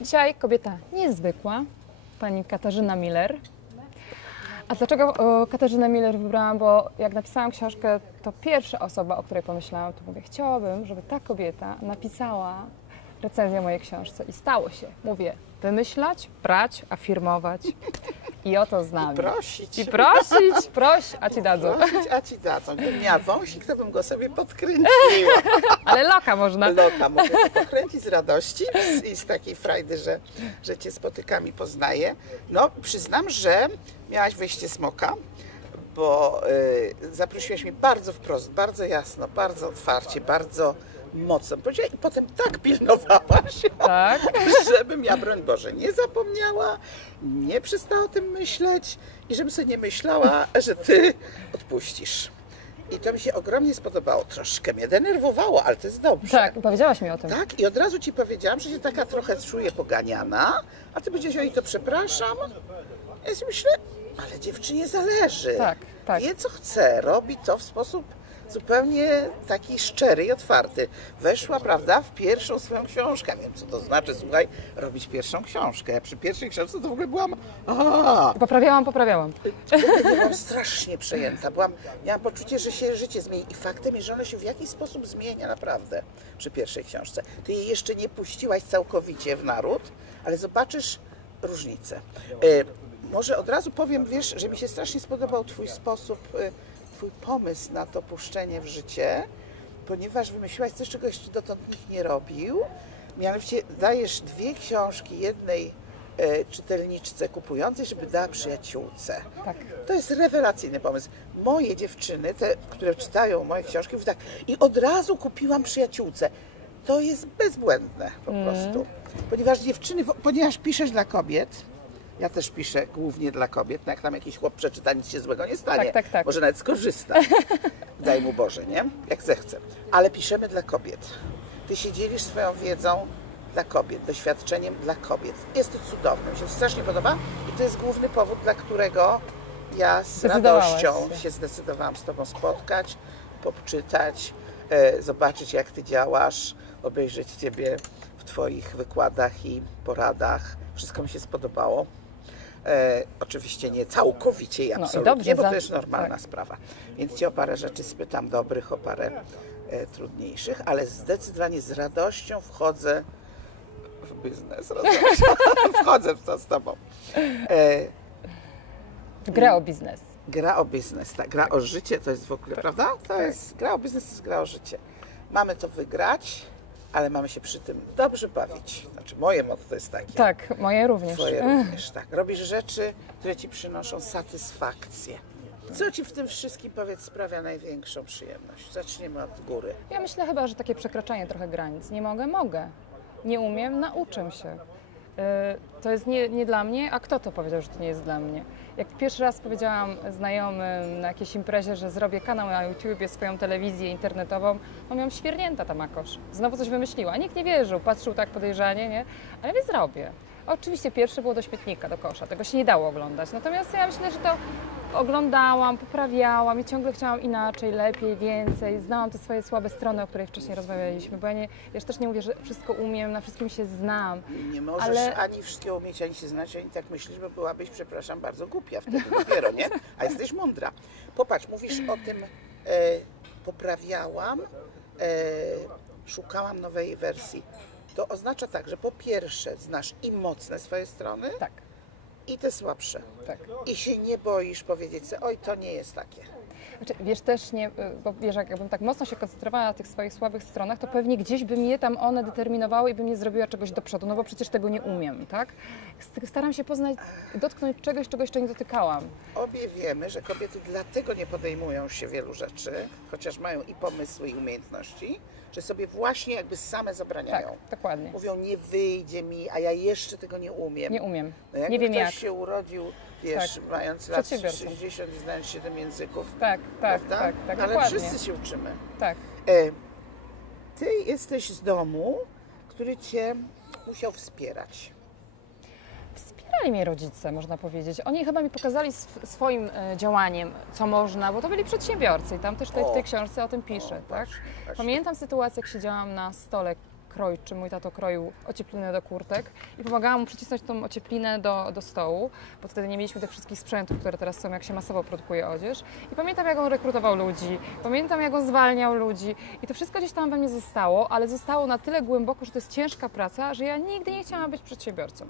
Dzisiaj kobieta niezwykła, pani Katarzyna Miller. A dlaczego Katarzynę Miller wybrałam? Bo jak napisałam książkę, to pierwsza osoba, o której pomyślałam, to mówię, chciałabym, żeby ta kobieta napisała recenzję o mojej książce. I stało się. Mówię, wymyślać, brać, afirmować. I oto z nami. I prosić. I prosić, proś, a ci dadzą. Prosić, a ci dadzą. Gdybym miała wąsik, to bym go sobie podkręciła. Ale loka można. Loka mogę to pokręcić z radości i z takiej frajdy, że Cię spotykam i poznaję. No, przyznam, że miałaś wejście smoka, bo zaprosiłaś mnie bardzo wprost, bardzo jasno, bardzo otwarcie, bardzo mocno. I potem tak pilnowałaś, Tak. żebym ja, broń Boże, nie zapomniała, nie przestała o tym myśleć i żebym sobie nie myślała, że Ty odpuścisz. I to mi się ogromnie spodobało. Troszkę mnie denerwowało, ale to jest dobrze. Tak, powiedziałaś mi o tym. Tak, i od razu Ci powiedziałam, że się taka trochę czuję poganiana, a Ty powiedziałeś, oj, to przepraszam. Ja sobie myślę, ale dziewczynie zależy. Tak, tak. Wie, co chce, robi to w sposób zupełnie taki szczery i otwarty. Weszła, prawda, w pierwszą swoją książkę. Nie wiem, co to znaczy, słuchaj, robić pierwszą książkę. Ja przy pierwszej książce to w ogóle byłam... Poprawiałam. Byłam strasznie przejęta. Miałam poczucie, że się życie zmieni. I faktem jest, że ono się w jakiś sposób zmienia naprawdę przy pierwszej książce. Ty jej jeszcze nie puściłaś całkowicie w naród, ale zobaczysz różnicę. Może od razu powiem, wiesz, że mi się strasznie spodobał Twój sposób, Twój pomysł na to puszczenie w życie, ponieważ wymyśliłaś coś, czego jeszcze dotąd nikt nie robił. Mianowicie dajesz 2 książki jednej czytelniczce kupującej, żeby dała przyjaciółce. Tak. To jest rewelacyjny pomysł. Moje dziewczyny, te, które czytają moje książki, mówią tak, i od razu kupiłam przyjaciółce. To jest bezbłędne po prostu. Ponieważ dziewczyny, ponieważ piszesz dla kobiet, ja też piszę głównie dla kobiet, no jak tam jakiś chłop przeczyta, nic się złego nie stanie. Tak. Może nawet skorzysta. Daj mu Boże, nie? Jak zechce. Ale piszemy dla kobiet. Ty się dzielisz swoją wiedzą dla kobiet, doświadczeniem dla kobiet. Jest to cudowne, mi się strasznie podoba i to jest główny powód, dla którego ja z radością się zdecydowałam z Tobą spotkać, poczytać, zobaczyć, jak Ty działasz, obejrzeć Ciebie w Twoich wykładach i poradach. Wszystko mi się spodobało. Oczywiście nie całkowicie i absolutnie, dobrze, bo to jest normalna sprawa. Więc Cię o parę rzeczy spytam dobrych, o parę trudniejszych, ale zdecydowanie z radością wchodzę w biznes. Wchodzę w to z Tobą. Gra o biznes. Gra o biznes, tak. Gra o życie to jest w ogóle, prawda? To jest, gra o biznes to jest gra o życie. Mamy to wygrać, ale mamy się przy tym dobrze bawić. Znaczy moje motto to jest takie. Tak, moje również. Twoje również, tak. Robisz rzeczy, które Ci przynoszą satysfakcję. Co Ci w tym wszystkim, powiedz, sprawia największą przyjemność? Zaczniemy od góry. Ja myślę chyba, że takie przekraczanie trochę granic. Nie mogę, mogę. Nie umiem, nauczę się. To jest nie dla mnie, a kto to powiedział, że to nie jest dla mnie? Jak pierwszy raz powiedziałam znajomym na jakiejś imprezie, że zrobię kanał na YouTubie, swoją telewizję internetową, no miałam świernięta ta makosz. Znowu coś wymyśliła. Nikt nie wierzył, patrzył tak podejrzanie, nie? Ale ja zrobię. Oczywiście pierwsze było do śmietnika, do kosza. Tego się nie dało oglądać. Natomiast ja myślę, że to oglądałam, poprawiałam i ciągle chciałam inaczej, lepiej, więcej. Znałam te swoje słabe strony, o których wcześniej rozmawialiśmy, bo ja też nie mówię, że wszystko umiem, na wszystkim się znam. Nie możesz ani wszystkiego umieć, ani się znać, ani tak myślisz, bo byłabyś, przepraszam, bardzo głupia wtedy dopiero, nie? A jesteś mądra. Popatrz, mówisz o tym, poprawiałam, szukałam nowej wersji. To oznacza tak, że po pierwsze znasz i mocne swoje strony, Tak. i te słabsze. Tak. I się nie boisz powiedzieć sobie, oj, to nie jest takie. Znaczy, wiesz, też nie, bo wiesz, jakbym tak mocno się koncentrowała na tych swoich słabych stronach, to pewnie gdzieś by mnie tam one determinowały i bym nie zrobiła czegoś do przodu, no bo przecież tego nie umiem, tak? Staram się poznać, dotknąć czegoś, czego jeszcze nie dotykałam. Obie wiemy, że kobiety dlatego nie podejmują się wielu rzeczy, chociaż mają i pomysły, i umiejętności, że sobie właśnie jakby same zabraniają. Tak, dokładnie. Mówią, nie wyjdzie mi, a ja jeszcze tego nie umiem. Nie umiem. No jakby nie wiem ktoś jak. się urodził, wiesz, Tak. mając lat Przedsiębiorcą. 60 i znając 7 języków. Tak, prawda? tak, Ale dokładnie. wszyscy się uczymy. Tak. Ty jesteś z domu, który Cię musiał wspierać. Wspierali mnie rodzice, można powiedzieć. Oni chyba mi pokazali swoim działaniem, co można, bo to byli przedsiębiorcy i tam też w tej książce o tym piszę. Tak? Patrz. Pamiętam sytuację, jak siedziałam na stole kroić, czy mój tato kroił ocieplinę do kurtek i pomagałam mu przycisnąć tą ocieplinę do stołu, bo wtedy nie mieliśmy tych wszystkich sprzętów, które teraz są, jak się masowo produkuje odzież. I pamiętam, jak on rekrutował ludzi, pamiętam, jak on zwalniał ludzi i to wszystko gdzieś tam we mnie zostało, ale zostało na tyle głęboko, że to jest ciężka praca, że ja nigdy nie chciałam być przedsiębiorcą.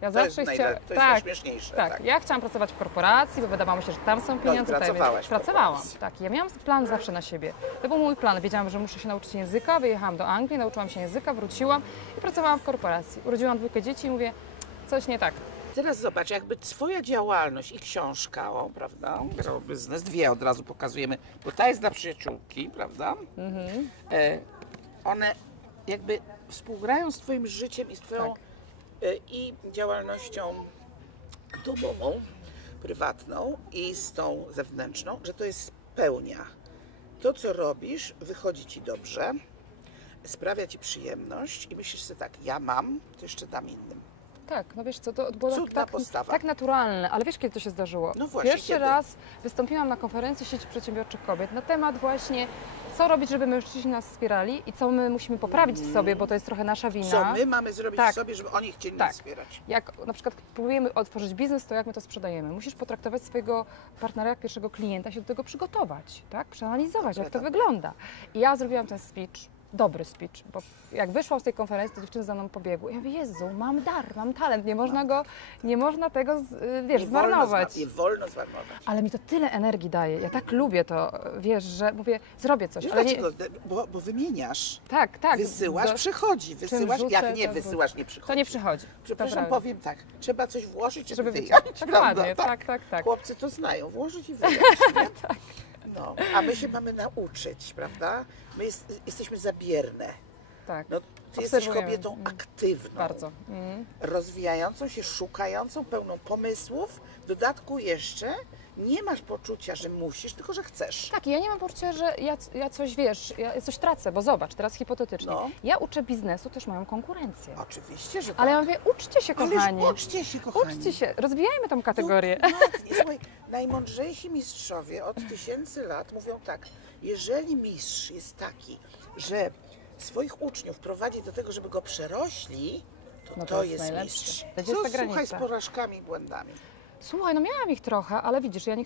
Ja zawsze chciałam. To jest najśmieszniejsze. Tak, ja chciałam pracować w korporacji, bo wydawało mi się, że tam są pieniądze. Pracowałam, tak. Ja miałam plan zawsze na siebie. To był mój plan. Wiedziałam, że muszę się nauczyć języka, wyjechałam do Anglii, nauczyłam się języka, wróciłam i pracowałam w korporacji. Urodziłam 2 dzieci i mówię, coś nie tak. Teraz zobacz, jakby twoja działalność i książka, prawda, Grow Biznes, 2 od razu pokazujemy, bo ta jest dla przyjaciółki, prawda, one jakby współgrają z twoim życiem i z twoją i działalnością domową, prywatną i z tą zewnętrzną, że to jest pełnia. To, co robisz, wychodzi ci dobrze, sprawia ci przyjemność i myślisz sobie tak, ja mam, to jeszcze dam innym. Tak, no wiesz co, to było tak naturalne, ale wiesz, kiedy to się zdarzyło? No właśnie, Pierwszy raz wystąpiłam na konferencji Sieci Przedsiębiorczych Kobiet na temat właśnie, co robić, żeby mężczyźni nas wspierali i co my musimy poprawić w sobie, bo to jest trochę nasza wina. Co my mamy zrobić w sobie, żeby oni chcieli nas wspierać. Jak na przykład próbujemy otworzyć biznes, to jak my to sprzedajemy? Musisz potraktować swojego partnera jak pierwszego klienta, się do tego przygotować, tak? Przeanalizować, jak to wygląda. I ja zrobiłam ten speech. Dobry speech, bo jak wyszłam z tej konferencji, to dziewczyny za mną pobiegły. Ja mówię, Jezu, mam dar, mam talent, nie można tego, wiesz, zmarnować. Nie wolno zmarnować. Ale mi to tyle energii daje, ja tak lubię to, wiesz, że mówię, zrobię coś. Wiesz ale dlaczego? Bo wymieniasz. Tak. Wysyłasz, przychodzi. Wysyłasz, jak nie wysyłasz, nie przychodzi. To nie przychodzi. Przepraszam, powiem tak, trzeba coś włożyć, żeby wyjąć. Dokładnie, tak. Chłopcy to znają, włożyć i wyjąć. Tak. No, a my się mamy nauczyć, prawda? My jesteśmy zabierne. Tak. No, ty jesteś kobietą aktywną, bardzo. Rozwijającą się, szukającą, pełną pomysłów. W dodatku jeszcze nie masz poczucia, że musisz, tylko że chcesz. Tak, ja nie mam poczucia, że ja coś, wiesz, ja coś tracę, bo zobacz, teraz hipotetycznie. Ja uczę biznesu, też moją konkurencję. Oczywiście, że tak. Ale ja mówię, uczcie się, kochani. Uczcie się, kochani. Uczcie się, rozwijajmy tą kategorię. Słuchaj, najmądrzejsi mistrzowie od 1000 lat mówią tak, jeżeli mistrz jest taki, że swoich uczniów prowadzi do tego, żeby go przerośli, to jest mistrz. Słuchaj, z porażkami i błędami. Słuchaj, no miałam ich trochę, ale widzisz, ja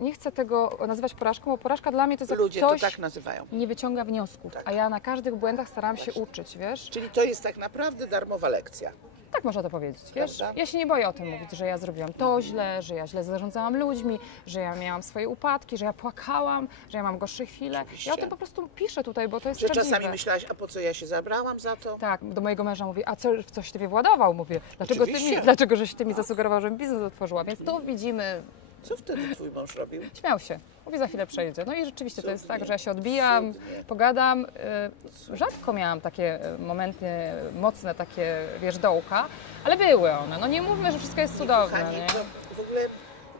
nie chcę tego nazywać porażką, bo porażka dla mnie to jest jak Ludzie ktoś to tak nazywają. Nie wyciąga wniosków, a ja na każdych błędach staram się uczyć, wiesz? Czyli to jest tak naprawdę darmowa lekcja. Tak można to powiedzieć, wiesz? Ja się nie boję o tym mówić, że ja zrobiłam to źle, że ja źle zarządzałam ludźmi, że ja miałam swoje upadki, że ja płakałam, że ja mam gorsze chwile. Oczywiście. Ja o tym po prostu piszę tutaj, bo to jest że prawdziwe. Czasami myślałaś, a po co ja się zabrałam za to? Tak, do mojego męża mówi, a coś Tobie władował? Mówię, dlaczego żeś Ty mi zasugerował, żebym biznes otworzyła? Więc tu widzimy... Co wtedy twój mąż robił? Śmiał się. Mówi, za chwilę przejdzie. No i rzeczywiście to jest tak, że ja się odbijam, pogadam. Rzadko miałam takie momenty mocne, takie, wiesz, dołka, ale były one. No nie mówmy, że wszystko jest cudowne. Kochani, to w ogóle,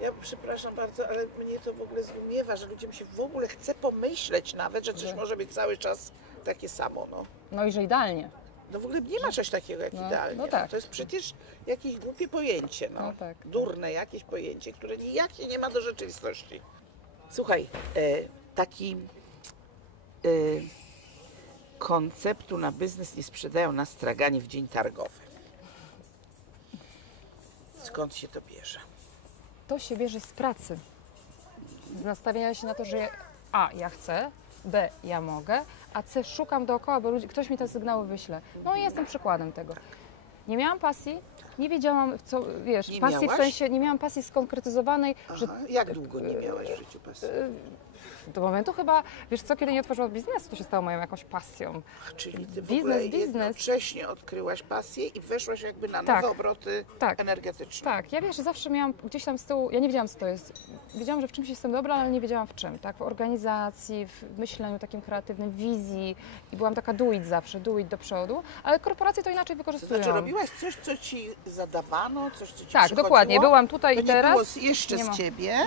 ja przepraszam bardzo, ale mnie to w ogóle zdumiewa, że ludziom się w ogóle chce pomyśleć nawet, że coś może być cały czas takie samo, no. No i że idealnie. No w ogóle nie ma czegoś takiego jak idealnie. No tak. To jest przecież jakieś głupie pojęcie, no. Durne jakieś pojęcie, które nijakie nie ma do rzeczywistości. Słuchaj, taki konceptu na biznes nie sprzedają na straganie w dzień targowy. Skąd się to bierze? To się bierze z pracy. Z nastawienia się na to, że A, ja chcę, B, ja mogę, a C, szukam dookoła, bo ktoś mi te sygnały wyśle. No i jestem przykładem tego. Nie miałam pasji, nie wiedziałam, co, wiesz, nie pasji miałaś? w sensie, nie miałam pasji skonkretyzowanej. Że, jak długo nie miałaś w życiu pasji? Do momentu chyba, wiesz co, kiedy nie otworzyłam biznesu, to się stało moją jakąś pasją. Czyli ty w ogóle jednocześnie odkryłaś pasję i weszłaś jakby na nowe obroty energetyczne. Tak, ja wiesz, zawsze miałam gdzieś tam z tyłu, ja nie wiedziałam, co to jest. Wiedziałam, że w czymś jestem dobra, ale nie wiedziałam w czym. Tak? W organizacji, w myśleniu takim kreatywnym, w wizji. I byłam taka do it zawsze, do it do przodu, ale korporacje to inaczej wykorzystują. To znaczy robiłaś coś, co ci zadawano, coś, co ci Tak, dokładnie, byłam tutaj to i teraz. To nie było jeszcze z ciebie.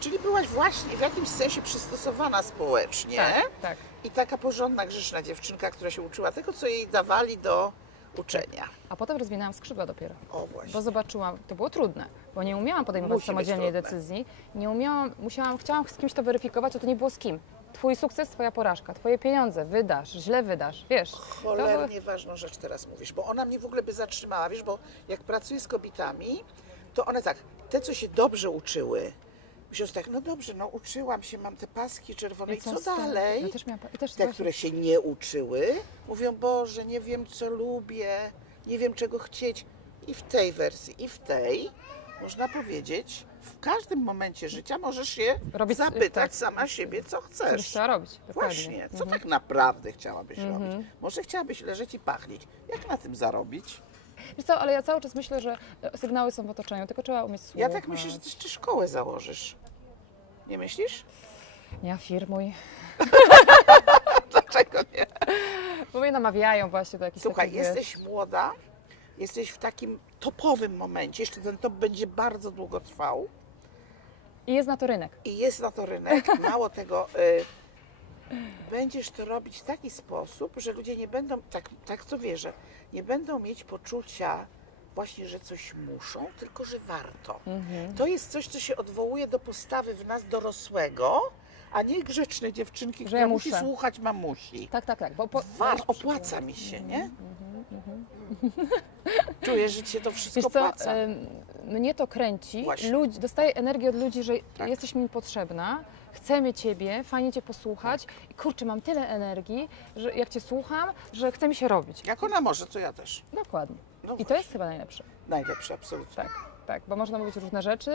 Czyli byłaś właśnie w jakimś sensie przystosowana społecznie tak. I taka porządna, grzeczna dziewczynka, która się uczyła tego, co jej dawali do uczenia. A potem rozwinęłam skrzydła dopiero. O właśnie. Bo zobaczyłam, to było trudne, bo nie umiałam podejmować samodzielnie decyzji. Nie umiałam, chciałam z kimś to weryfikować, a to nie było z kim. twój sukces, twoja porażka, twoje pieniądze, wydasz, źle wydasz, wiesz. Cholernie ważną rzecz teraz mówisz, bo ona mnie w ogóle by zatrzymała, wiesz, bo jak pracuję z kobietami, to one tak, te co się dobrze uczyły, myślą tak, no dobrze, no uczyłam się, mam te paski czerwone i co dalej? Ja też miałam, i też Te, właśnie- które się nie uczyły, mówią, Boże, nie wiem co lubię, nie wiem czego chcieć. I w tej wersji, i w tej, można powiedzieć, w każdym momencie życia możesz się Robić, zapytać tak. sama siebie, co Co byś chcesz. chciała robić? Dokładnie. Właśnie, co tak naprawdę chciałabyś robić? Może chciałabyś leżeć i pachnieć. Jak na tym zarobić? Wiesz co, ale ja cały czas myślę, że sygnały są w otoczeniu, tylko trzeba umieć słuchać. Ja tak myślę, że ty jeszcze szkołę założysz. Nie myślisz? Nie afirmuj. Dlaczego nie? Bo mnie namawiają właśnie do jakichś Słuchaj, takich, wiesz, jesteś młoda, jesteś w takim topowym momencie, jeszcze ten top będzie bardzo długo trwał i jest na to rynek. i jest na to rynek. Mało tego, będziesz to robić w taki sposób, że ludzie nie będą, tak to wierzę, nie będą mieć poczucia właśnie, że coś muszą, tylko że warto. To jest coś, co się odwołuje do postawy w nas dorosłego, a nie grzecznej dziewczynki, która ja musi muszę. słuchać mamusi. Tak. Bo Opłaca mi się, nie? Czuję, że cię to wszystko Wiesz co, opłaca. mnie to kręci, Właśnie. dostaję energię od ludzi, że Tak. jesteś mi potrzebna, chcemy Ciebie, fajnie Cię posłuchać i kurczę, mam tyle energii, że jak Cię słucham, że chce mi się robić. Jak ona może, to ja też. Dokładnie. No I to właśnie. jest chyba najlepsze. Najlepsze, absolutnie. Tak, bo można mówić różne rzeczy,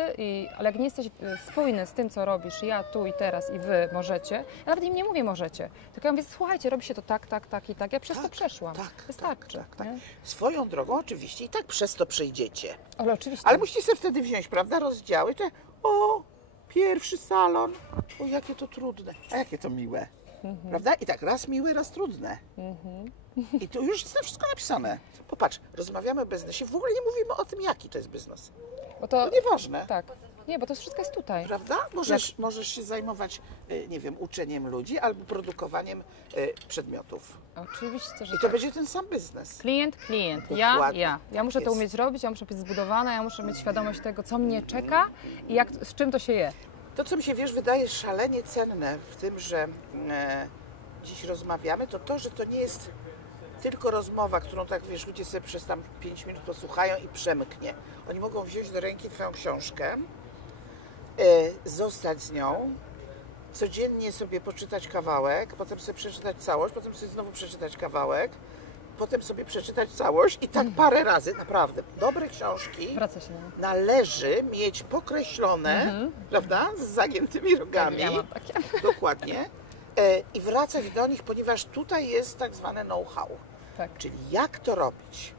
ale jak nie jesteś spójny z tym, co robisz, ja tu i teraz i Wy możecie, ja nawet im nie mówię możecie, tylko ja mówię, słuchajcie, robi się to tak i tak, ja przez to przeszłam. Wystarczy. Tak. nie? Swoją drogą oczywiście i tak przez to przejdziecie. Ale oczywiście. Ale musicie sobie wtedy wziąć, prawda, rozdziały. To, pierwszy salon. O, jakie to trudne. A jakie to miłe. Prawda? I tak raz miłe, raz trudne. I tu już jest na wszystko napisane. Popatrz, rozmawiamy o biznesie, w ogóle nie mówimy o tym, jaki to jest biznes. Bo To nieważne. Tak. Nie, bo to wszystko jest tutaj. Prawda? Możesz się zajmować, nie wiem, uczeniem ludzi albo produkowaniem przedmiotów. Oczywiście, że I to tak. będzie ten sam biznes. Klient. Dokładnie, Ja tak muszę to jest. umieć robić, ja muszę być zbudowana, ja muszę mieć świadomość tego, co mnie czeka i z czym to się je. To, co mi się, wydaje szalenie cenne w tym, że dziś rozmawiamy, to, że to nie jest tylko rozmowa, którą tak, ludzie sobie przez tam 5 minut posłuchają i przemknie. Oni mogą wziąć do ręki Twoją książkę, zostać z nią, codziennie sobie poczytać kawałek, potem sobie przeczytać całość, potem sobie znowu przeczytać kawałek, potem sobie przeczytać całość i tak parę razy, naprawdę. Dobre książki Wraca się na nie. należy mieć pokreślone, prawda, z zagiętymi rogami. Ja mam takie. Dokładnie. I wracać do nich, ponieważ tutaj jest tak zwane know-how. Tak. Czyli jak to robić.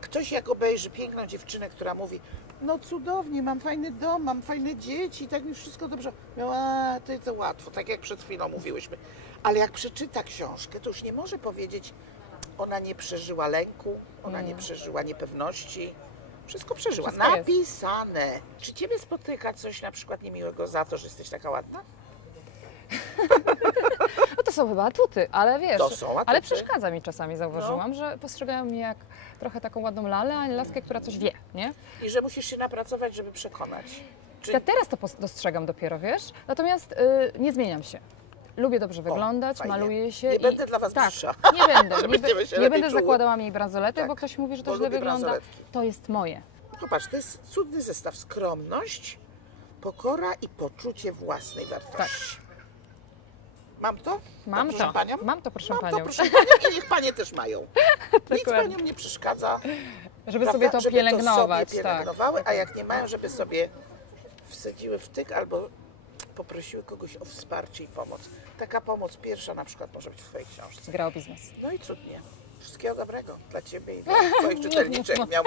Ktoś jak obejrzy piękną dziewczynę, która mówi, no cudownie, mam fajny dom, mam fajne dzieci, tak mi wszystko dobrze. Miała, to łatwo, tak jak przed chwilą mówiłyśmy. Ale jak przeczyta książkę, to już nie może powiedzieć, ona nie przeżyła lęku, ona nie przeżyła niepewności. Wszystko przeżyła. Wszystko jest. Napisane. Czy Ciebie spotyka coś na przykład niemiłego za to, że jesteś taka ładna? No to są chyba atuty, ale wiesz, To są atuty. ale przeszkadza mi czasami, zauważyłam, że postrzegają mnie jak trochę taką ładną lalę, a nie laskę, która coś wie, nie? I że musisz się napracować, żeby przekonać. Ja teraz to dostrzegam dopiero, wiesz? Natomiast nie zmieniam się. Lubię dobrze wyglądać, fajnie. maluję się. Nie będę dla Was tak, bliższa. nie będę. Żebyście się nie lepiej będę czuły. zakładała mi bransoletek, Tak, bo ktoś mówi, że bo to źle lubię wygląda. bransoletki. To jest moje. Popatrz, to jest cudny zestaw. Skromność, pokora i poczucie własnej wartości. Mam to? Mam proszę to. Panią? Mam to, proszę Mam panią. to, proszę Panią, i niech Panie też mają. Nic Dokładnie. Paniom nie przeszkadza. Żeby prawda? sobie to żeby pielęgnować. to sobie pielęgnowały, a jak nie mają, żeby sobie wsadziły wtyk albo poprosiły kogoś o wsparcie i pomoc. Taka pomoc pierwsza na przykład może być w Twojej książce. Tak, gra o biznes. No i cudnie. Wszystkiego dobrego dla Ciebie i dla Twoich czytelniczek. Miał.